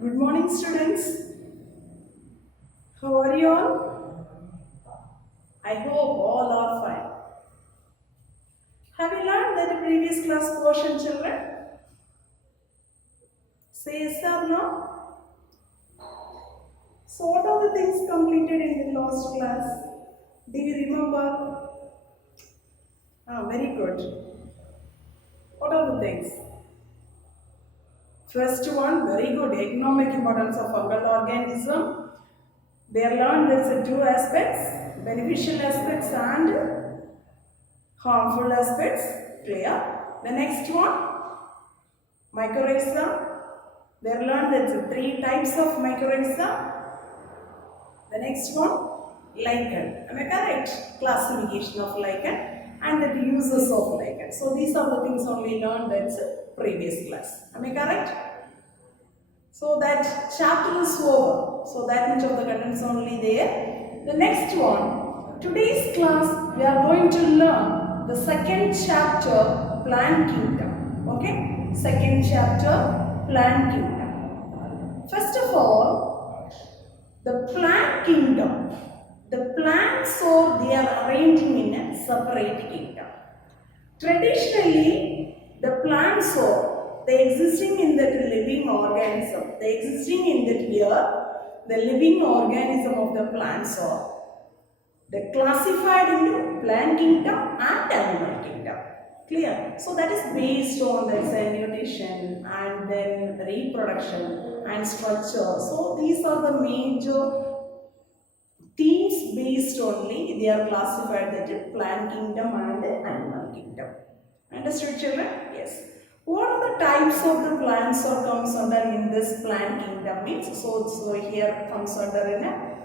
Good morning, students. How are you all? I hope all are fine. Have you learned that previous class portion, children? Say yes or no? So, what are the things completed in the last class? Do you remember? Very good. What are the things? First one, very good. Economic importance of fungal organism. They are learned there's two aspects, beneficial aspects and harmful aspects. Clear? The next one, mycorrhiza. They are learned that three types of mycorrhiza. The next one, lichen. Am I correct? Classification of lichen and the uses of lichen. So these are the things only learned that's previous class. Am I correct? So that chapter is over. So that much of the content is only there. The next one, today's class we are going to learn the second chapter, plant kingdom. Okay? Second chapter, plant kingdom. First of all, the plant kingdom. The plants or they are arranging in a separate kingdom. Traditionally, the plants or they existing in that living organism, they existing in that earth, the living organism of the plants or they classified into plant kingdom and animal kingdom. Clear? So that is based on the nutrition and then reproduction and structure. So these are the major themes based only. They are classified that plant kingdom and animal kingdom. Understood, children? Yes. What are the types of the plants or comes under in this plant kingdom means? So here comes under in a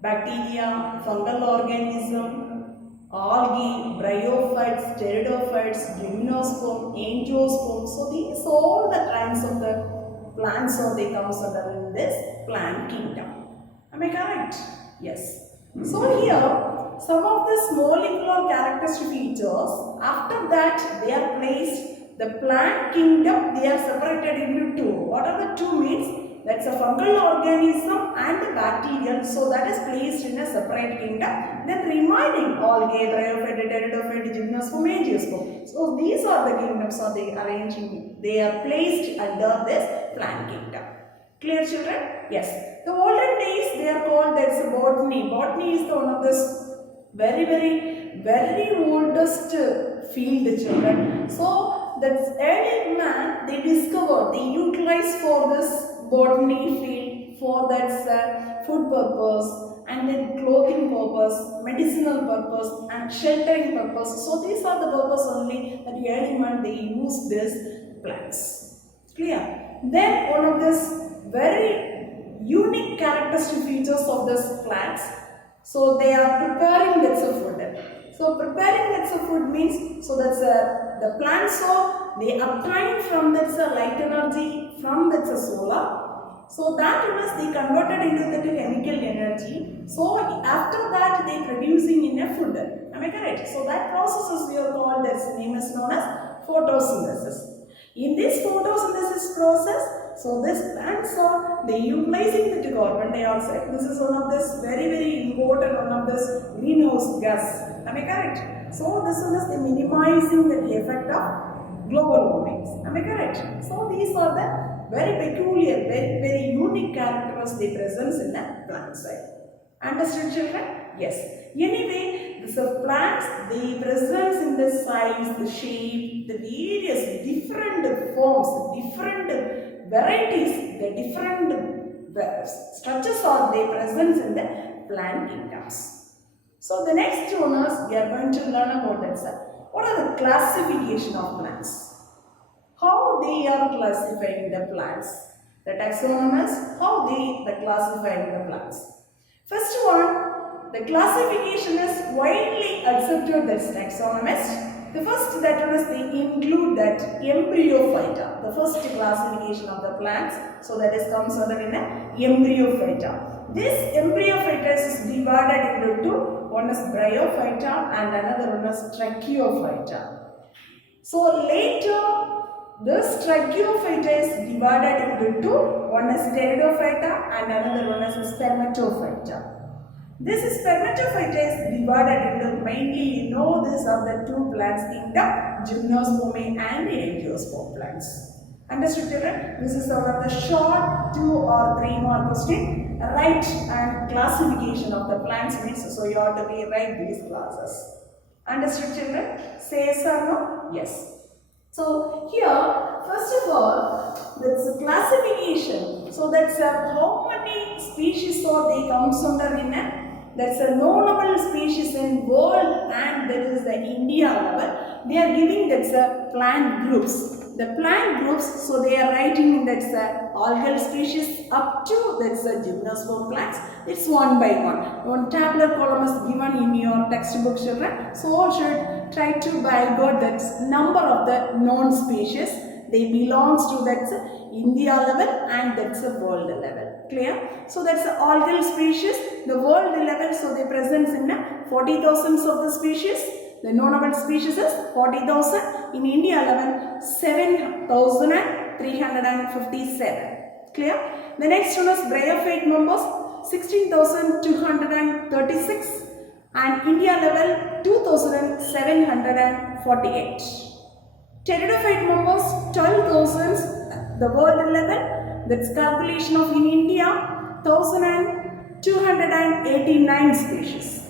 bacteria, fungal organism, algae, bryophytes, pteridophytes, gymnosperm, angiosperm. So these all the kinds of the plants or they comes under in this plant kingdom. Am I correct? Yes. So here some of these molecular characteristic features, after that they are placed, the plant kingdom they are separated into two. What are the two means? That's a fungal organism and the bacterium. So that is placed in a separate kingdom. Then remaining algae, bryophyte, pteridophyte, gymnosperm, angiosperm. So these are the kingdoms are they arranging. They are placed under this plant kingdom. Clear, children? Yes. The olden days they are called that's botany. Botany is the one of this very oldest field, children. So that's early man they discovered, they utilized for this botany field for that food purpose and then clothing purpose, medicinal purpose and sheltering purpose. So these are the purpose only that early man they use this plants. Clear? Then one of this very unique characteristic features of this plants. So they are preparing that's a food. So preparing that's a food means so that's the plants so they obtain from that's a light energy from that's a solar. So that was they converted into the chemical energy. So after that they producing in a food. Am I correct? So that process is we are called that's name is known as photosynthesis. In this photosynthesis process, so this plants are they utilizing the carbon dioxide. This is one of this very important one of this greenhouse gas. Am I correct? So this one is the minimizing the effect of global warming. Am I correct? So these are the very peculiar, very unique characteristics they present in the plant side. Understood, children? Yes. Anyway, the plants they present in the size, the shape, the various different forms, different varieties, the different structures are they present in the plant kingdoms. So the next one is we are going to learn about that. What are the classification of plants? How they are classifying the plants? The taxonomists, how they the classifying the plants? First one, the classification is widely accepted as taxonomist. The first that was they include that embryophyta, the first classification of the plants. So that is comes under in a embryophyta. This embryophyta is divided into two. One is bryophyta and another one is tracheophyta. So later this Tracheophyta is divided into two. One is Pteridophyta and another one is Spermatophyta. This Spermatophyta is divided into mainly, these are the two plants kingdom, Gymnospermae and Angiosperm plants. Understood children? This is one of the short 2 or 3 mark question. Write and classification of the plants means, so you have to rewrite these classes. Understood children? Say yes or no? Yes. So here, first of all, that's a classification. So that's how many species are they comes under in that's a knowable species in world, and that is the India level. They are giving that's a plant groups. The plant groups, so they are writing in that's a algal species up to that's a gymnosperm plants. It's one by one. One tabular column is given in your textbook, children. So all should try to by God that number of the known species. They belongs to that's India level and that's a world level. Clear? So that's the algal species, the world level. So they present in 40,000 of the species. The known species is 40,000. In India level 7,357. Clear? The next one is bryophyte members 16,236 and India level 2,748. Pteridophyte members 12,000, the world level, that's calculation of in India 1,289 species.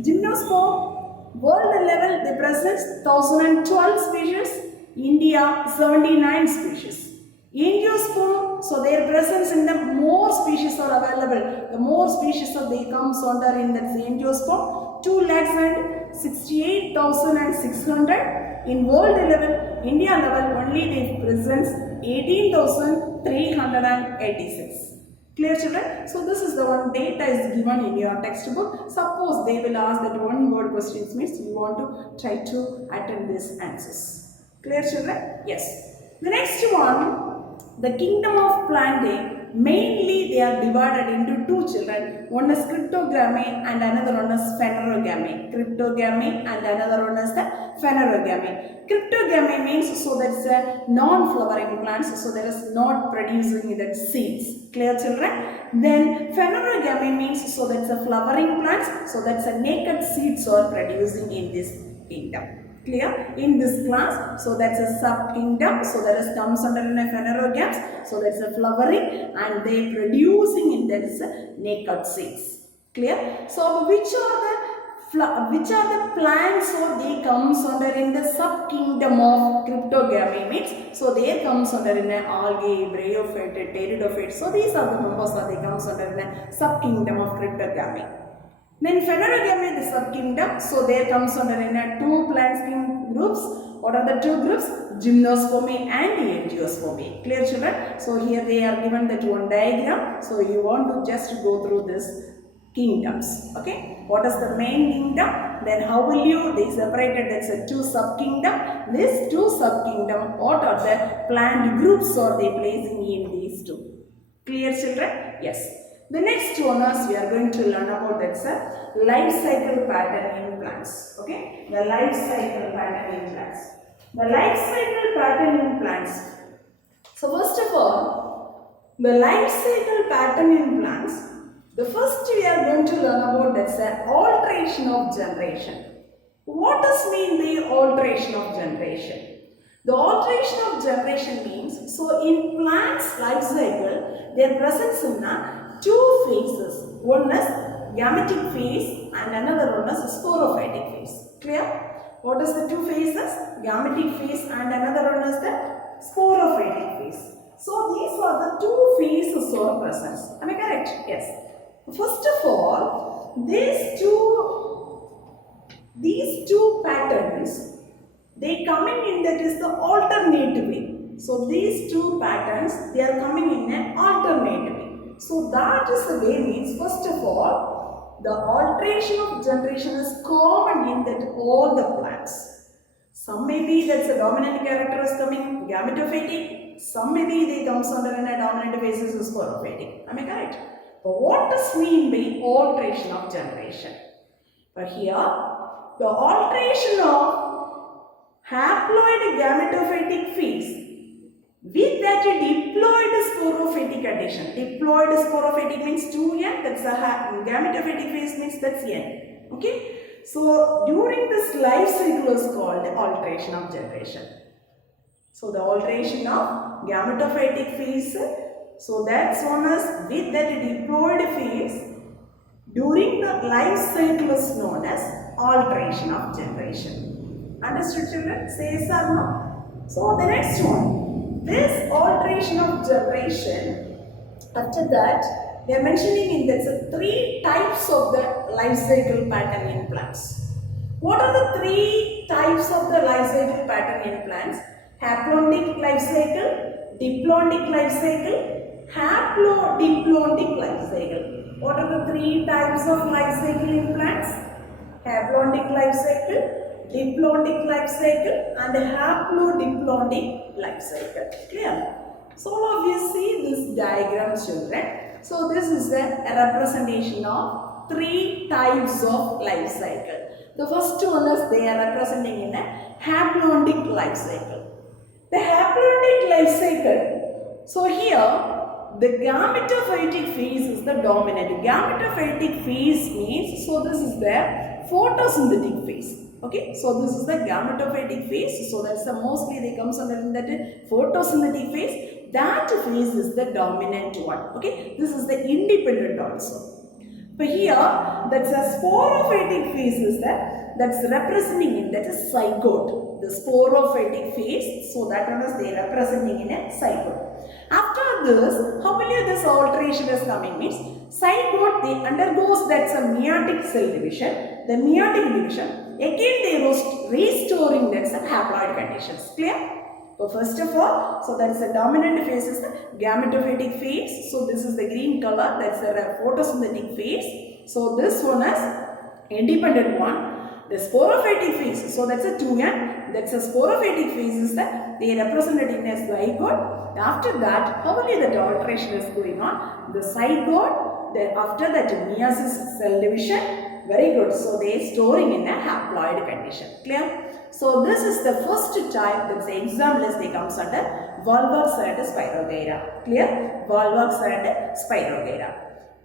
Gymnosperm world level they present 1,012 species, India 79 species. Angiosperm, so their presence in the more species are available. The more species are they comes under in that angiosperm 2,68,600. In world level, India level only they presents 18,386. Clear children? So this is the one data is given in your textbook. Suppose they will ask that one word questions means you want to try to attend these answers. Clear children? Yes. The next one, the kingdom of plantae, mainly they are divided into two children. One is cryptogamy and another one is phanerogamy. Cryptogamy and another one is the phanerogamy. Cryptogamy means so that's a non-flowering plants, so there is not producing that seeds. Clear children? Then phanerogamy means so that's a flowering plants, so that's a naked seeds are producing in this kingdom. Clear? In this class, so that's a sub-kingdom, so that is comes under in a phanerogams, so that's a flowering and they producing in that is naked seeds. Clear? So which are the plants or they comes under in the sub-kingdom of cryptogamy means, so they comes under in a algae, bryophyte, pteridophyte, so these are the members that they comes under in a sub-kingdom of cryptogamy. Then phanerogamy is the sub-kingdom, so there comes under in a two plant groups. What are the two groups? Gymnospermae and Angiospermae. Clear children? So here they are given that one diagram, so you want to just go through this kingdoms. Okay, what is the main kingdom? Then how will you they separated? That's a two sub-kingdom. These two sub-kingdom, what are the plant groups are they placing in these two? Clear children? Yes. The next one is we are going to learn about that's a life cycle pattern in plants. Okay, the life cycle pattern in plants. The life cycle pattern in plants. So first of all, the life cycle pattern in plants. The first we are going to learn about that's a alteration of generation. What does mean the alteration of generation? The alteration of generation means, so in plants life cycle, their presence in two phases. One is gametic phase and another one is sporophytic phase. Clear? What is the two phases? Gametic phase and another one is the sporophytic phase. So these are the two phases of presence. Am I correct? Yes. First of all, these two patterns, they coming in that is the alternate way. So these two patterns, they are coming in an alternate way. So that is the way means, first of all, the alteration of generation is common in that all the plants. Some may be that's a dominant character is coming gametophytic, some may be they comes under in a dominant basis is sporophytic. Am I correct? But what does mean by alteration of generation? But here, the alteration of haploid gametophytic phase with that diploid sporophytic condition. Diploid sporophytic means 2n, that's a gametophytic phase means that's n. Okay. So during this life cycle is called alteration of generation. So the alteration of gametophytic phase, so that's known as with that diploid phase during the life cycle is known as alteration of generation. Understood children? Say yes or no? So the next one, this alteration of generation, after that they are mentioning in that three types of the life cycle pattern in plants. What are the three types of the life cycle pattern in plants? Haplontic life cycle, diplontic life cycle, haplodiplontic life cycle. What are the three types of life cycle in plants? Haplontic life cycle, diplontic life cycle and haplodiplontic life cycle. Clear? So all of you see this diagram children. So this is a representation of three types of life cycle. The first one is they are representing in a haplontic life cycle. The haplontic life cycle. So here the gametophytic phase is the dominant. Gametophytic phase means, so this is the photosynthetic phase. Okay, so this is the gametophytic phase. So that's the mostly they comes under that photosynthetic phase. That phase is the dominant one. Okay, this is the independent also. But here, that's a sporophytic phase is that's representing in that is zygote. The sporophytic phase, so that one is they representing in a zygote. After this, how will this alteration is coming means zygote they undergoes that's a meiotic cell division. The meiotic division again they restoring that's a haploid conditions. Clear? So first of all, so that is the dominant phase is the gametophytic phase. So this is the green color, that's the photosynthetic phase. So this one is independent one. The sporophytic phase, so that's a 2n. That's a sporophytic phase is that they represented in as zygote. After that, how only that alteration is going on? The zygote, then after that meiosis cell division. Very good. So they are storing in a haploid condition. Clear? So this is the first type, that's the example is they comes under Volvox and Spirogyra. Clear? Volvox and Spirogyra.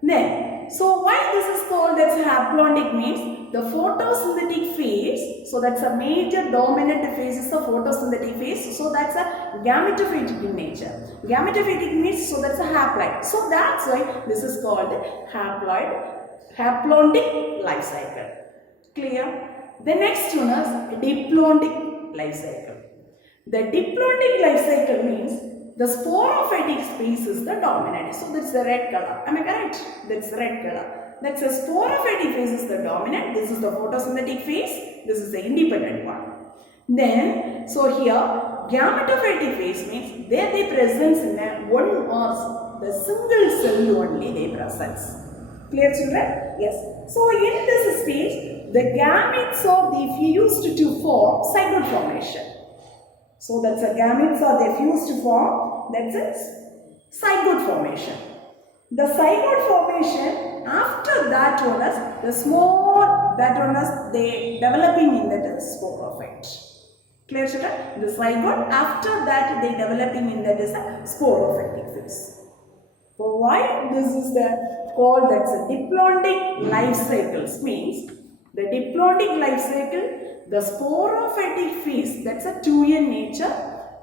Then, so why this is called that's haplontic means the photosynthetic phase, so that's a major dominant phase is the photosynthetic phase, so that's a gametophytic in nature. Gametophytic means, so that's a haploid. So that's why this is called haplontic life cycle. Clear? The next one is diplontic life cycle. The diplontic life cycle means the sporophytic phase is the dominant. So that's the red color. Am I correct? That's the red color. That's the sporophytic phase is the dominant. This is the photosynthetic phase. This is the independent one. Then, so here gametophytic phase means there they presence in a one or the single cell only they presence. Clear children? Yes. So in this stage, the gametes are they fused to form zygote formation. So that's a gametes are they fused to form, that's a zygote formation. The zygote formation, after that one is the small, that one is they developing in that sporophyte. Clear children? The zygote, after that they developing in that is a sporophytic phase. So why this is the called that's a diplontic life cycles means the diplontic life cycle, the sporophytic phase, that's a 2n nature.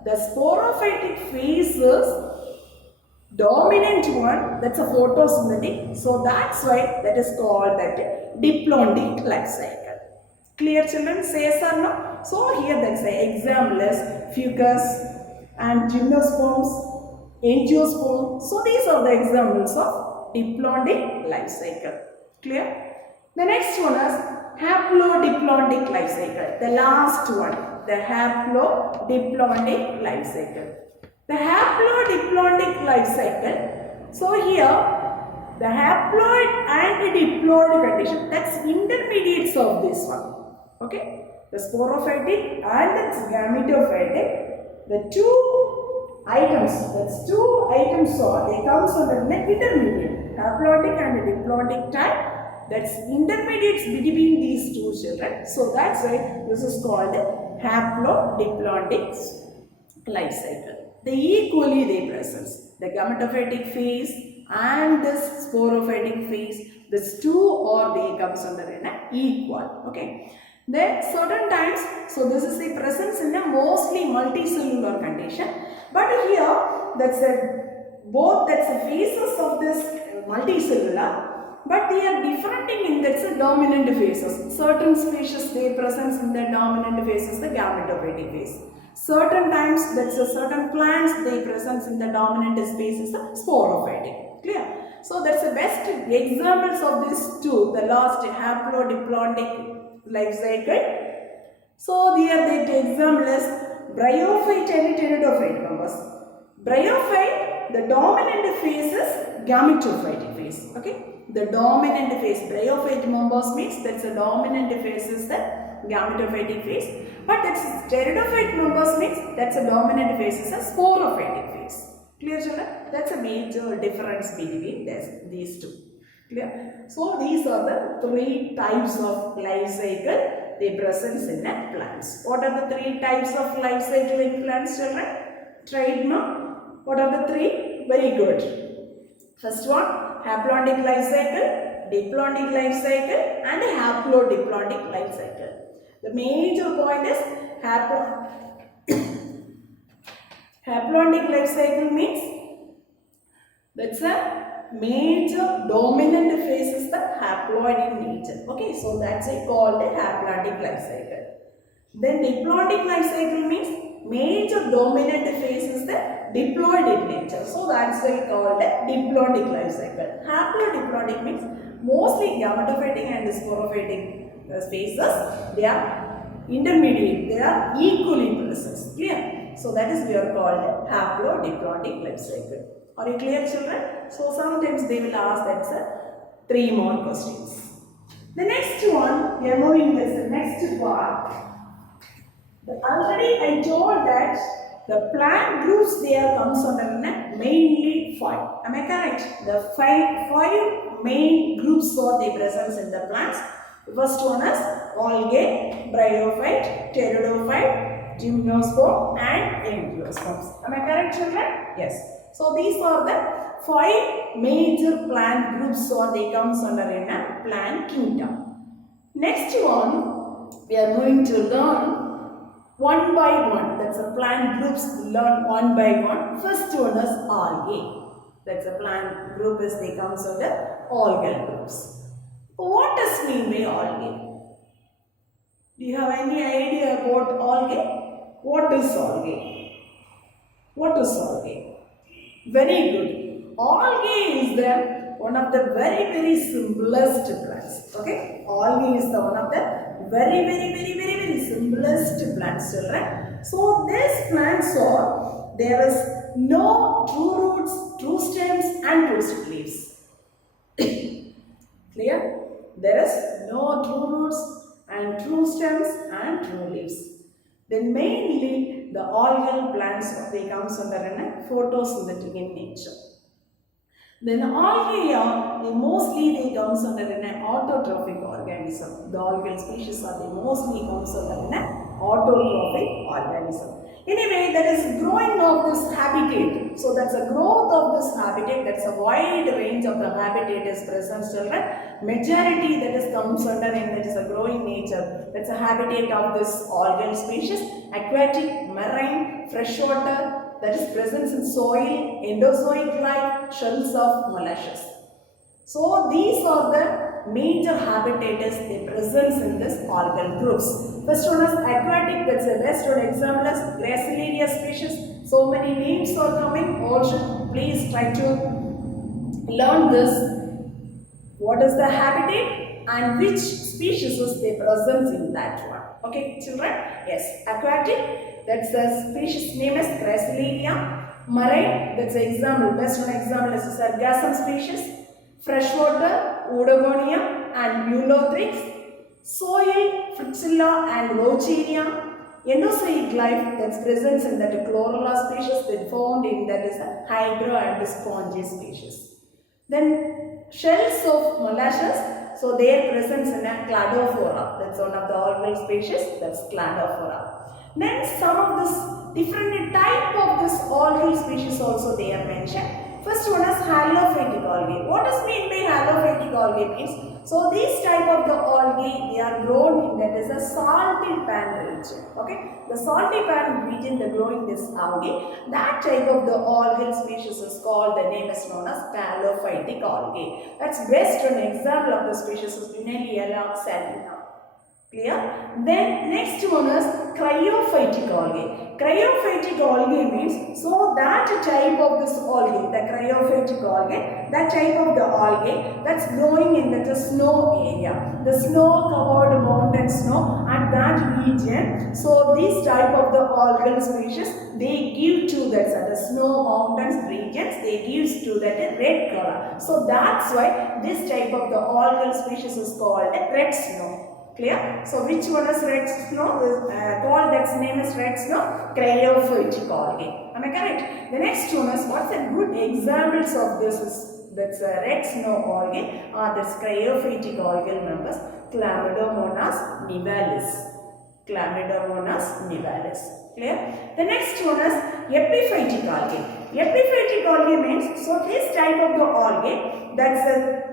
The sporophytic phase is dominant one, that's a photosynthetic. So that's why that is called that diplontic life cycle. Clear children? Say yes or no? So here that's the example is fucus and gymnosperms, angiosperm. So these are the examples of diplontic life cycle. Clear? The next one is haplodiplontic life cycle. The last one, the haplodiplontic life cycle. The haplodiplontic life cycle. So here, the haploid and diploid condition. That's intermediates of this one. Okay? The sporophytic and the gametophytic. The two items, that's two items are, they comes under the intermediate. Haploidic and diplontic type. That's intermediates between these two children. So that's why this is called haplodiplontic life cycle. they equally they present. The gametophytic phase and this sporophytic phase, these two are they comes under an equal. Okay. Then certain times, so this is the presence in a mostly multicellular condition, but here that's a both that's the phases of this multicellular, but they are differing in that's a dominant phases. Certain species they presence in the dominant phases, the gametophytic phase. Certain times that's a certain plants they presence in the dominant spaces, the sporophytic. Clear? So that's the best examples of these two, the last haplodiplontic life cycle. So here the example is bryophyte and pteridophyte members. Bryophyte, the dominant phase is gametophytic phase. Okay, the dominant phase bryophyte members means that's a dominant phase is the gametophytic phase, but that's pteridophyte members means that's a dominant phase is a sporophytic phase. Clear, children? That's a major difference between these two. Clear? So these are the three types of life cycle they present in the plants. What are the three types of life cycle in plants, children? Trademark. What are the three? Very good. First one, haplodic life cycle, diplodic life cycle, and haplodiplodic life cycle. The major point is haplodic life cycle means that's a major dominant phase is the haploid in nature. Okay, so that's called a haplodic life cycle. Then diplodic life cycle means major dominant phase is the diploid in nature. So that's called a diplodic life cycle. Haplodiplodic means mostly gametophytic and sporophytic phases. They are intermediate. They are equally present. Clear? So that is we are called haplodiplodic life cycle. Are you clear, children? So sometimes they will ask that three more questions. The next one, we are moving to the next part. Already I told that the plant groups there comes under mainly five. Am I correct? The five main groups are they present in the plants. The first one is algae, bryophyte, pteridophyte, gymnosperm and angiosperms. Am I correct, children? Yes. So these are the five major plant groups or they comes under in a plant kingdom. Next one, we are going to learn one by one. That's a plant groups learn one by one. First one is algae. That's a plant group is they comes under algal groups. What does mean by algae? Do you have any idea about algae? What is algae? What is algae? Very good. Algae is the one of the very simplest plants. Okay, algae is the one of the very simplest plants, children. So these plants are there is no true roots, true stems, and true leaves. Clear? There is no true roots and true stems and true leaves. Then mainly the algal plants they comes under a photosynthetic in nature. Then algae are mostly they comes under an autotrophic organism. The algal species are they mostly comes under an autotrophic organism. Anyway, that is growing of this habitat. So that's a growth of this habitat. That's a wide range of the habitat is present, children. Majority that is comes under in that is a growing nature. That's a habitat of this algal species. Aquatic, marine, freshwater. That is present in soil, endozoic life, shells of molluscs. So these are the major habitats they present in this algal groups. First one is aquatic, that's the best one example is Gracilaria species. So many names are coming, all should please try to learn this. What is the habitat and which species is they present in that one. Okay, children? Yes, aquatic, that's the species name is Gracilaria. Marine, that's the example, best one example is a sargassum species. Freshwater, Odogonia and Ulothrix. Soil, Fritilla and Rocheria. Endozoic life that's present in that Chlorella species that found in that is a hydro and spongy species. Then shells of molluscs, so their presence in a Cladophora, that's one of the algal species, that's Cladophora. Then some of this different type of this algal species also they are mentioned. First one is halophytic algae. What does mean by halophytic algae means? So these type of the algae they are grown in that is a salty pan region. Okay, the salty pan region they grow in this algae. That type of the algal species is called, the name is known as halophytic algae. That's based on example of the species is Dunaliella salina. Clear? Then next one is cryophytic algae. Cryophytic algae means, so that type of this algae, the cryophytic algae, that type of the algae that's growing in the snow area, the snow covered mountain snow at that region. So this type of the algal species they give to that the snow mountains regions, they give to that red color. So that's why this type of the algal species is called a red snow. Clear? So which one is red snow? Called that name is red snow, cryophytic algae. Am I correct? The next one is, what's a good examples of this is, that's a red snow algae or this cryophytic algae members, Chlamydomonas nivalis. Chlamydomonas nivalis. Clear? The next one is epiphytic algae. Epiphytic algae means, so this type of the algae that's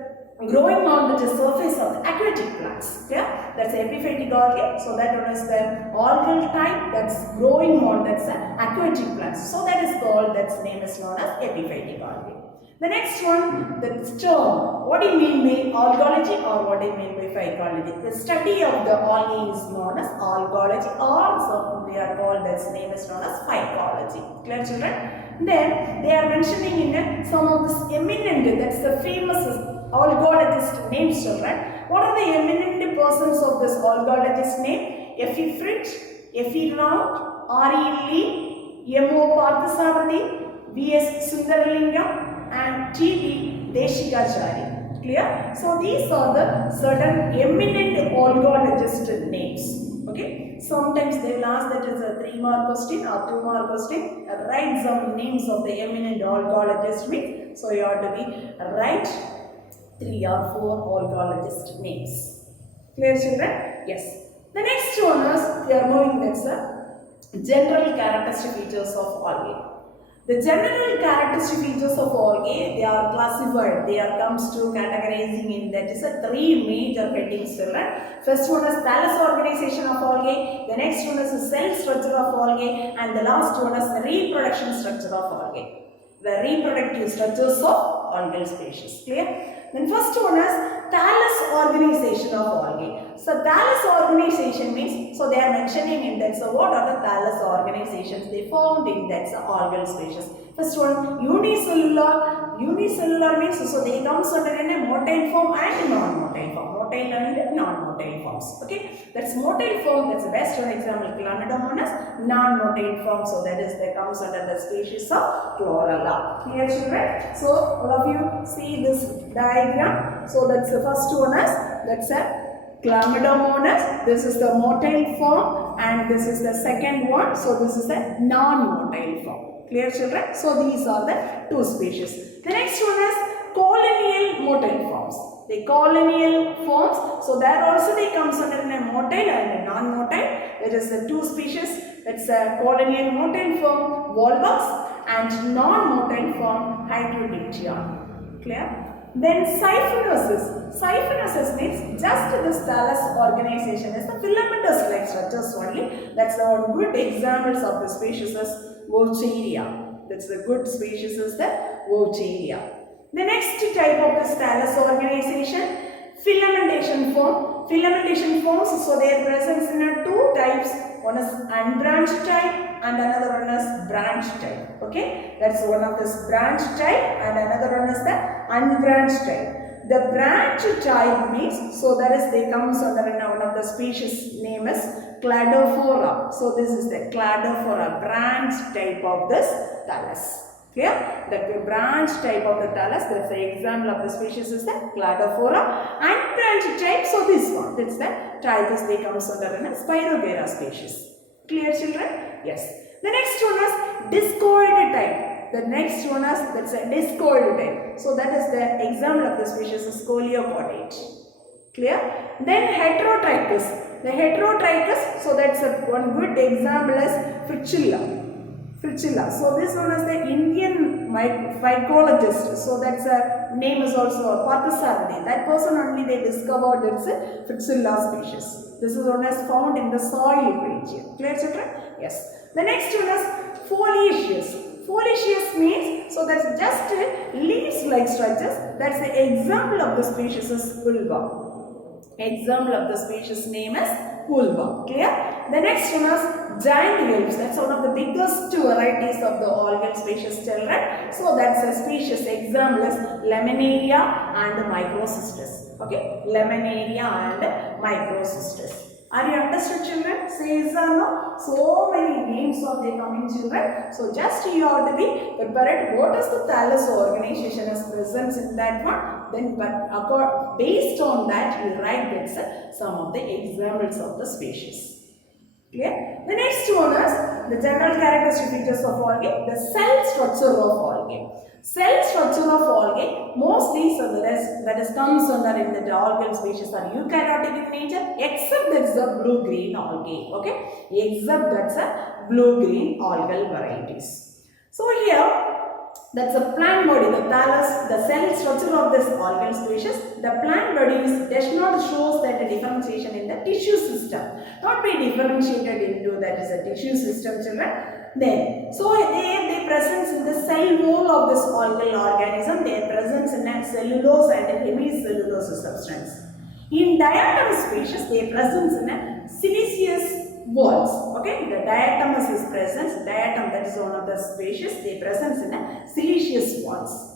growing on the surface of the aquatic plants. Yeah, that's epiphytic algae. So that one is the algal type that's growing on that's aquatic plants. So that is called, that's name is known as epiphytic algae. The next one, the term. What do you mean by algology or what do you mean by phycology? The study of the algae is known as algology, or some they are called, that's name is known as phycology. Clear, children? Then they are mentioning in some of this eminent, that's the famous algologist names, children. What are the eminent persons of this algologist name? F.E. Fritsch, F.E. Round, R.E. Lee, M.O. Parthasarathi, V.S. Sundaralingam and T.D. Deshikachari. Clear? So these are the certain eminent algologist names. Okay. Sometimes they will ask that is a 3-mark question or 2-mark question. Write some names of the eminent algologist names. So you have to be write 3 or 4 algologist names. Clear, children? Yes. The next one is, we are moving next, general characteristic features of algae. The general characteristic features of algae, they are classified, they are comes to categorizing in that is a 3 major headings, children. First one is thallus organization of algae, the next one is the cell structure of algae, and the last one is the reproduction structure of algae. The reproductive structures of algal species. Clear? Then first one is thallus organization of algae. So thallus organization means, so they are mentioning in that, so what are the thallus organizations they found in that algal species. First one, unicellular. Unicellular means, so they comes under in a motile form and non-motile form. Motile and non-motile forms. Okay, that's motile form, that's the best one example, Chlamydomonas. Non-motile form, so that is that comes under the species of Chlorella. Clear, children? So all of you see this diagram. So that's the first one is, that's a Chlamydomonas, this is the motile form, and this is the second one, so this is the non-motile form. Clear, children? So these are the 2 species. The next one is colonial motile forms. The colonial forms, so there also they comes under a motile and a non-motile. There is the 2 species, that's a colonial motile form Volvox and non-motile form Hydrodictyon. Clear? Then siphonosis. Siphonosis means just this thallus organization is the filamentous like structures only. That's the one good examples of the species is Vaucheria. That's the good species is the Vaucheria. The next type of this thallus organization, filamentation form. Filamentation forms, so their presence in 2 types. One is unbranched type and another one is branched type. Okay, that's one of this branched type and another one is the unbranched type. The branched type means, so that is they comes under one of the species name is Cladophora. So this is the Cladophora branched type of this thallus. Clear? The branch type of the thallus, that's the example of the species is the Cladophora. Unbranched type, so this one, that's the type is they comes under a Spirogyra species. Clear, children? Yes. The next one is discoid type. The next one is, that's a discoid type. So that is the example of the species is Coleochordate. Clear? Then heterotrichus. The heterotrichus, so that's one good example is Fritschilla. Fritschilla. So this one is the Indian mycologist. So that's a name is also Parthasarathi. That person only they discovered it's a Fritschilla species. This is one is found in the soil region. Clear children? Yes. The next one is foliaceous. Foliaceous means, so that's just leaves like structures. That's the example of the species is Vulva. Example of the species name is Vulva. Clear? The next one is giant whelps. That's one of the biggest varieties of the algal species, children. So that's a species example is Laminaria and Microcystis. Okay? Laminaria and Microcystis. Are you understood, children? Say yes or no? So many names are there coming, children. So just you have to be prepared. What is the thallus organization is present in that one? Then based on that you write some of the examples of the species. Clear? The next one is the general characteristic features of algae, the cell structure of algae. Cell structure of algae mostly, so that is comes under in the algal species are eukaryotic in nature, except that's the blue-green algae. Okay, except that's a blue-green algal varieties. So here, that's a plant body, the thallus, the cell structure of this algal species. The plant body does not show that a differentiation in the tissue system. Not be differentiated into that is a tissue system, children. Then, so they presence in the cell wall of this algal organism. They presence in a cellulose and a hemicellulose substance. In diatomous species, they presence in a siliceous walls. Okay, the diatomus is present. Diatom, that is one of the species. They presence in a siliceous walls.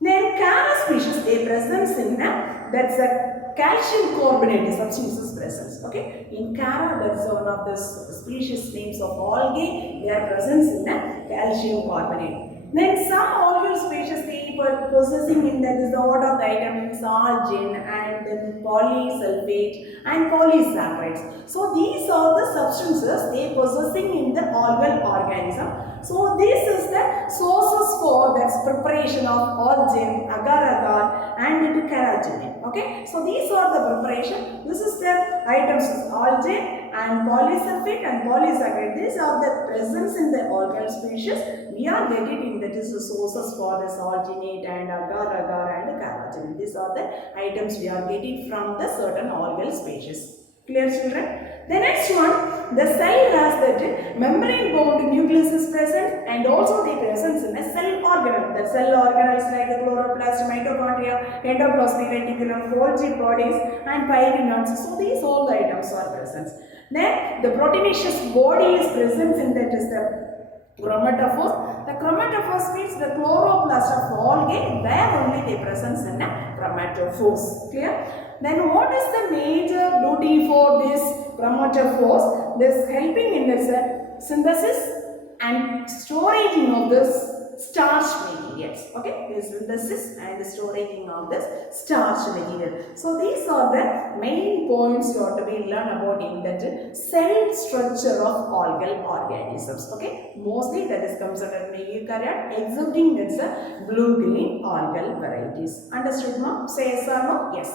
Then Chara species, they presence in a, that's a calcium carbonate substance is present. Okay, in Chara, that's one of the species names of algae. They are present in a calcium carbonate. Then some algal species they were possessing in that is the what of the vitamins, argin and then polysulfate and polysaccharides. So these are the substances they possessing in the algal organism. So this is the sources for that preparation of argin, agar-agar and into carrageenan. Okay, so these are the preparation. This is the items argin and polysulfate and polysaccharide. These are the presence in the algal species. We are getting in that is the sources for this arginate and agar-agar and carrageenan. These are the items we are getting from the certain algal species. Clear, children? The next one, the cell has that membrane bound nucleus is present and also the presence in a cell organelle. The cell organelles like the chloroplast, mitochondria, endoplasmic reticulum, Golgi bodies and pyriminodes. So these all the items are present. Then the proteinaceous body is present in that is the chromatophore. The chromatophore means the chloroplast of algae. There only the presence in a chromatophores. Clear? Then what is the major duty for this chromatophores? This helping in this synthesis and storage of this starch materials. Okay, this synthesis and the storage of this starch material. So these are the main points you have to be learn about in that cell structure of algal organisms. Okay, mostly that is comes under eukaryote, excepting that's a blue-green algal varieties. Understood, ma'am? Say yes or no? Yes.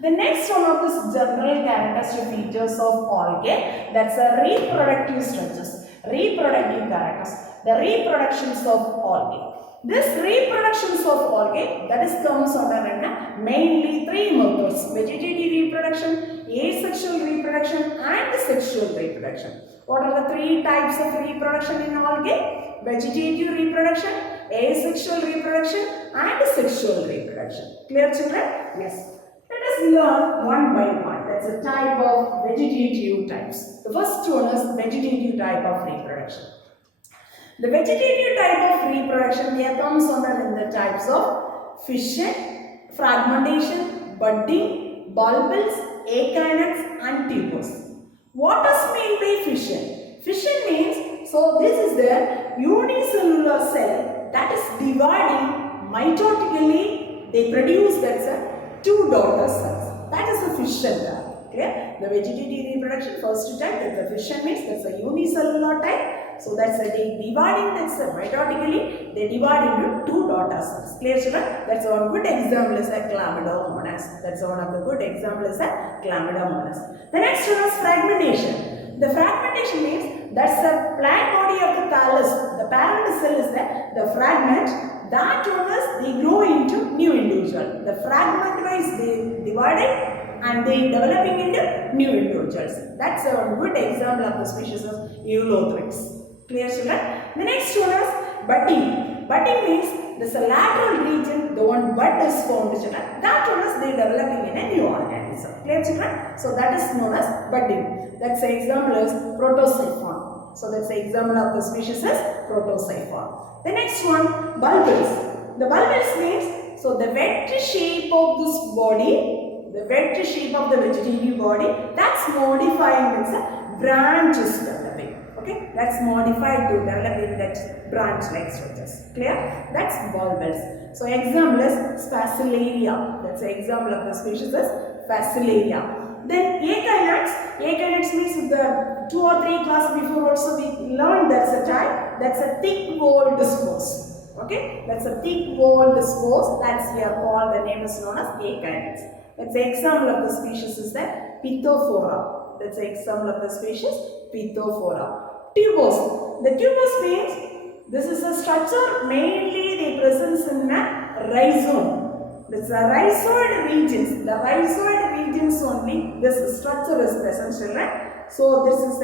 The next one of this general characteristic features of algae, that's a reproductive structures, reproductive characters, the reproductions of algae. This reproductions of algae that is comes under mainly three methods: vegetative reproduction, asexual reproduction and sexual reproduction. What are the three types of reproduction in algae? Vegetative reproduction, asexual reproduction and sexual reproduction. Clear, children? Yes. Let us learn one by one. That's a type of vegetative types. The first one is vegetative type of reproduction. The vegetative type of reproduction here comes under in the types of fission, fragmentation, budding, bulbils, acanths and tubers. What does mean by fission? Fission means, so this is the unicellular cell that is dividing mitotically. They produce that's a two daughter cells. That is the fission type. Clear? The vegetative reproduction first type, that's the fission means that's a unicellular type. So that's a dividing, that's a mitotically they divide into two daughter cells. Clear, children? That's one good example is a Chlamydomonas. That's one of the good example is a Chlamydomonas. The next one is fragmentation. The fragmentation means that's the plant body of the thallus. The parent cell is the fragment. That one is they grow into new individual. The fragment wise they divided and they developing into new individuals. That's a good example of the species of Eulothrix. Clear, children? The next one is budding. Budding means there's a lateral region, the one bud is formed, children. That one is they developing in a new organism. Clear, children? So that is known as budding. That's the example is Protosiphon. So that's the example of the species is Protosiphon. The next one, bulbous. The bulbous means, so the wet shape of this body, the wet shape of the vegetative body, that's modifying its branches developing. Okay, that's modified to develop in that branch-like structures. Clear? That's bulbous. So example is Fascillaria. That's the example of the species is Fascillaria. Then akinets. Akinets means the 2 or 3 classes before also we learned that's a type. That's a thick-walled spores. Okay, that's a thick-walled spores. That's we are called. The name is known as akinets. That's the example of the species is the Pithophora. That's the example of the species Pithophora. Tubose. The tubose means this is a structure mainly they presence in a rhizome. This is a rhizoid regions. The rhizoid regions only this structure is present, children. So this is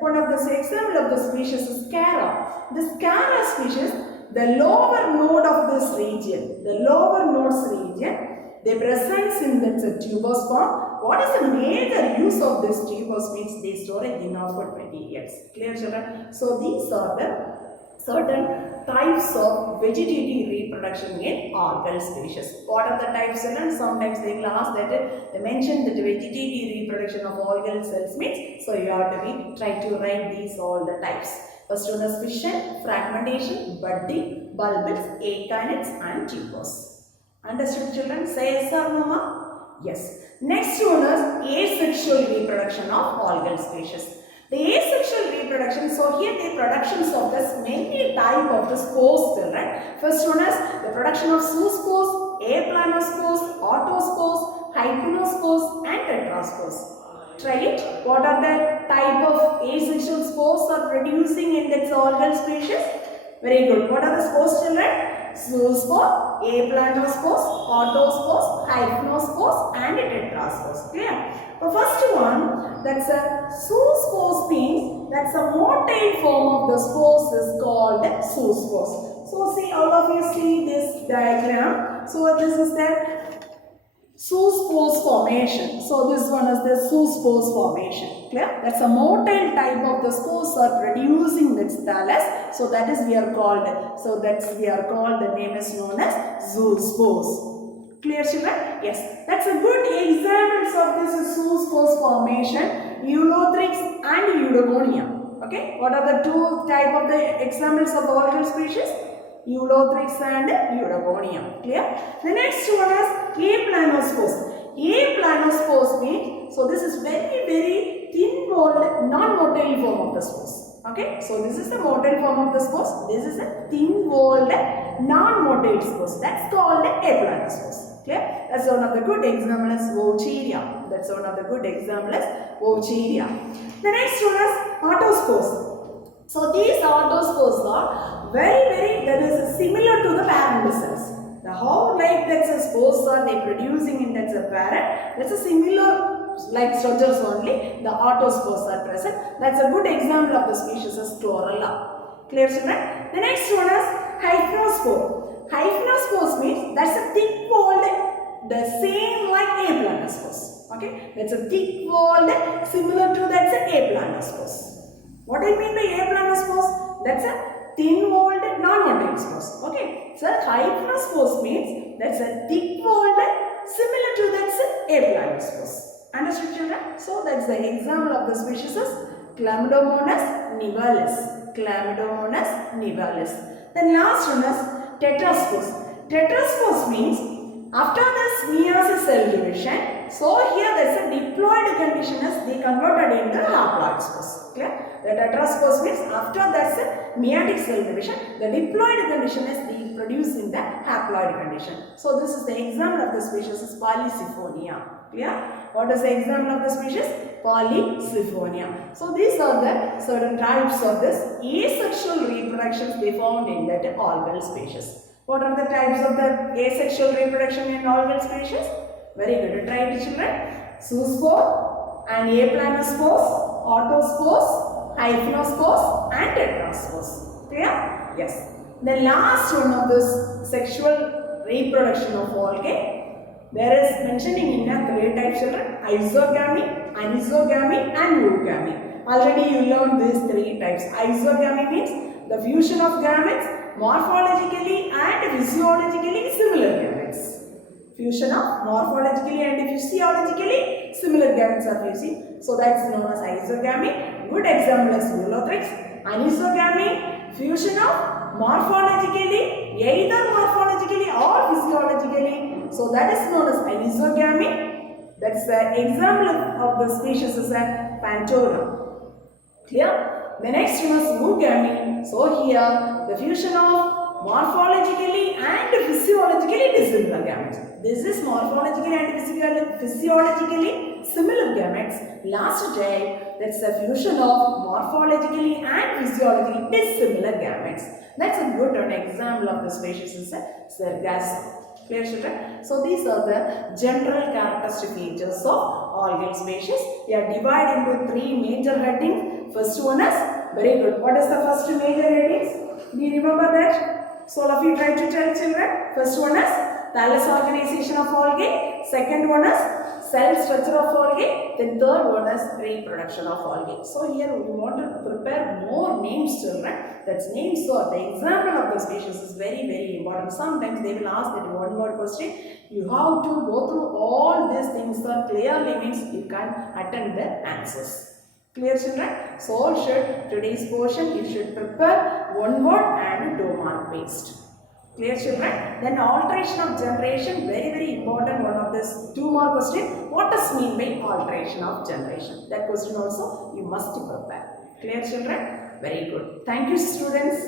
one of the example of the species is Cara. This Cara species, the lower node of this region, the lower nodes region, they present in that tubose form. What is the major use of this tubose means they store enough food materials. Clear, children? So these are the certain types of vegetative reproduction in algal species. What are the types, children? Sometimes they will ask that they mention that vegetative reproduction of algal cells means, so you have to be try to write these all the types. First one is fission, fragmentation, budding, bulbous, akinets and tubose. Understood, children? Say yes or no, ma? Yes. Next one is asexual reproduction of algal species. The asexual reproduction, so here the productions of this many type of the spores, children. First one is the production of zoospores, aplanospores, autospores, hypnospores and tetraspores. Try it. What are the type of asexual spores are producing in that algal species? Very good. What are the spores, children? Zoospore, aplanospores, autospores, hypnospores and tetraspores. Clear? The first one, that's a zoospores means that's a motile form of the spores is called zoospores. So see, all of you see this diagram. So this is the zoospores formation. So this one is the zoospores formation. Clear? That's a motile type of the spores are producing this thallus. So that is we are called. So that's we are called. The name is known as zoospores. Clear, children? Yes. That's a good examples of this zoospores formation. Eulothrix and Eudaimonia. Okay. What are the two type of the examples of algal species? Eulothrix and Eudaimonia. Clear? The next one is aplanospores. Aplanospores means, so this is very thin-walled, non-motile form of the spores. Okay, so this is the motile form of the spores. This is a thin-walled, non-motile spores. That's called aplanospores. Clear? That's one of the good examples. Vaucheria. That's one of the good examples. Vaucheria. The next one is autospores. So these autospores are very that is similar to the parent cells. The how like that spores are they producing in that parent, that's a similar like structures only. The autospores are present. That's a good example of the species is Chlorella. Clear, children? The next one is hypnospore. Hypnospores means that's a thick walled, the same like aplanospores. Okay, that's a thick walled, similar to that's a aplanospores. What do you mean by aplanospores? That's a thin-walled non-motile spores. Okay, so hypnospores means that's a thick-walled, similar to that's a aplanospores. Understood, children? So that's the example of the species is Chlamydomonas nivalis. Chlamydomonas nivalis. Then last one is tetraspores. Tetraspores means after this meiosis cell division, so here there is a diploid condition is they converted into haploid spores. Clear? The tetraspores means after that meiotic cell division, the diploid condition is they produce in the haploid condition. So this is the example of the species is Polysiphonia. Clear? What is the example of the species? Polysiphonia. So these are the certain types of this asexual reproductions they found in that algal species. What are the types of the asexual reproduction in algal species? Very good. Try it, children. Zoospore and aplanospores, autospores, hyphenospores and tetraspores. Clear? Yes. The last one of this sexual reproduction of algae, there is mentioning in a 3 types, children: isogamy, anisogamy and oogamy. Already you learned these 3 types. Isogamy means the fusion of gametes, morphologically and physiologically similar gametes. Fusion of morphologically and physiologically similar gametes are fusing. So that's known as isogamy. Good example is Ulothrix. Anisogamy, fusion of morphologically, either morphologically or physiologically. So that is known as anisogamy. That's the example of the species is a Pantora. Clear? The next one is oogamy. So here the fusion of morphologically and physiologically dissimilar gametes. This is morphologically and physiologically similar gametes. Last type, that's the fusion of morphologically and physiologically dissimilar gametes. That's a good example of the species is Sargassum. Clear, children? So these are the general characteristic features of algal species. We are divided into 3 major headings. First one is, very good. What is the first major headings? Do you remember that? So all of you try to tell, children. First one is thallus organization of algae. Second one is cell structure of algae. Then third one is reproduction of algae. So here we want to prepare more names, children. That's names. So the example of the species is very, very important. Sometimes they will ask that one word question. You have to go through all these things so clearly means you can attend the answers. Clear, children? So today's portion you should prepare one word and 2 mark based. Clear, children? Then alteration of generation, very, very important one of this 2 mark question. What does mean by alteration of generation? That question also you must prepare. Clear, children? Very good. Thank you, students.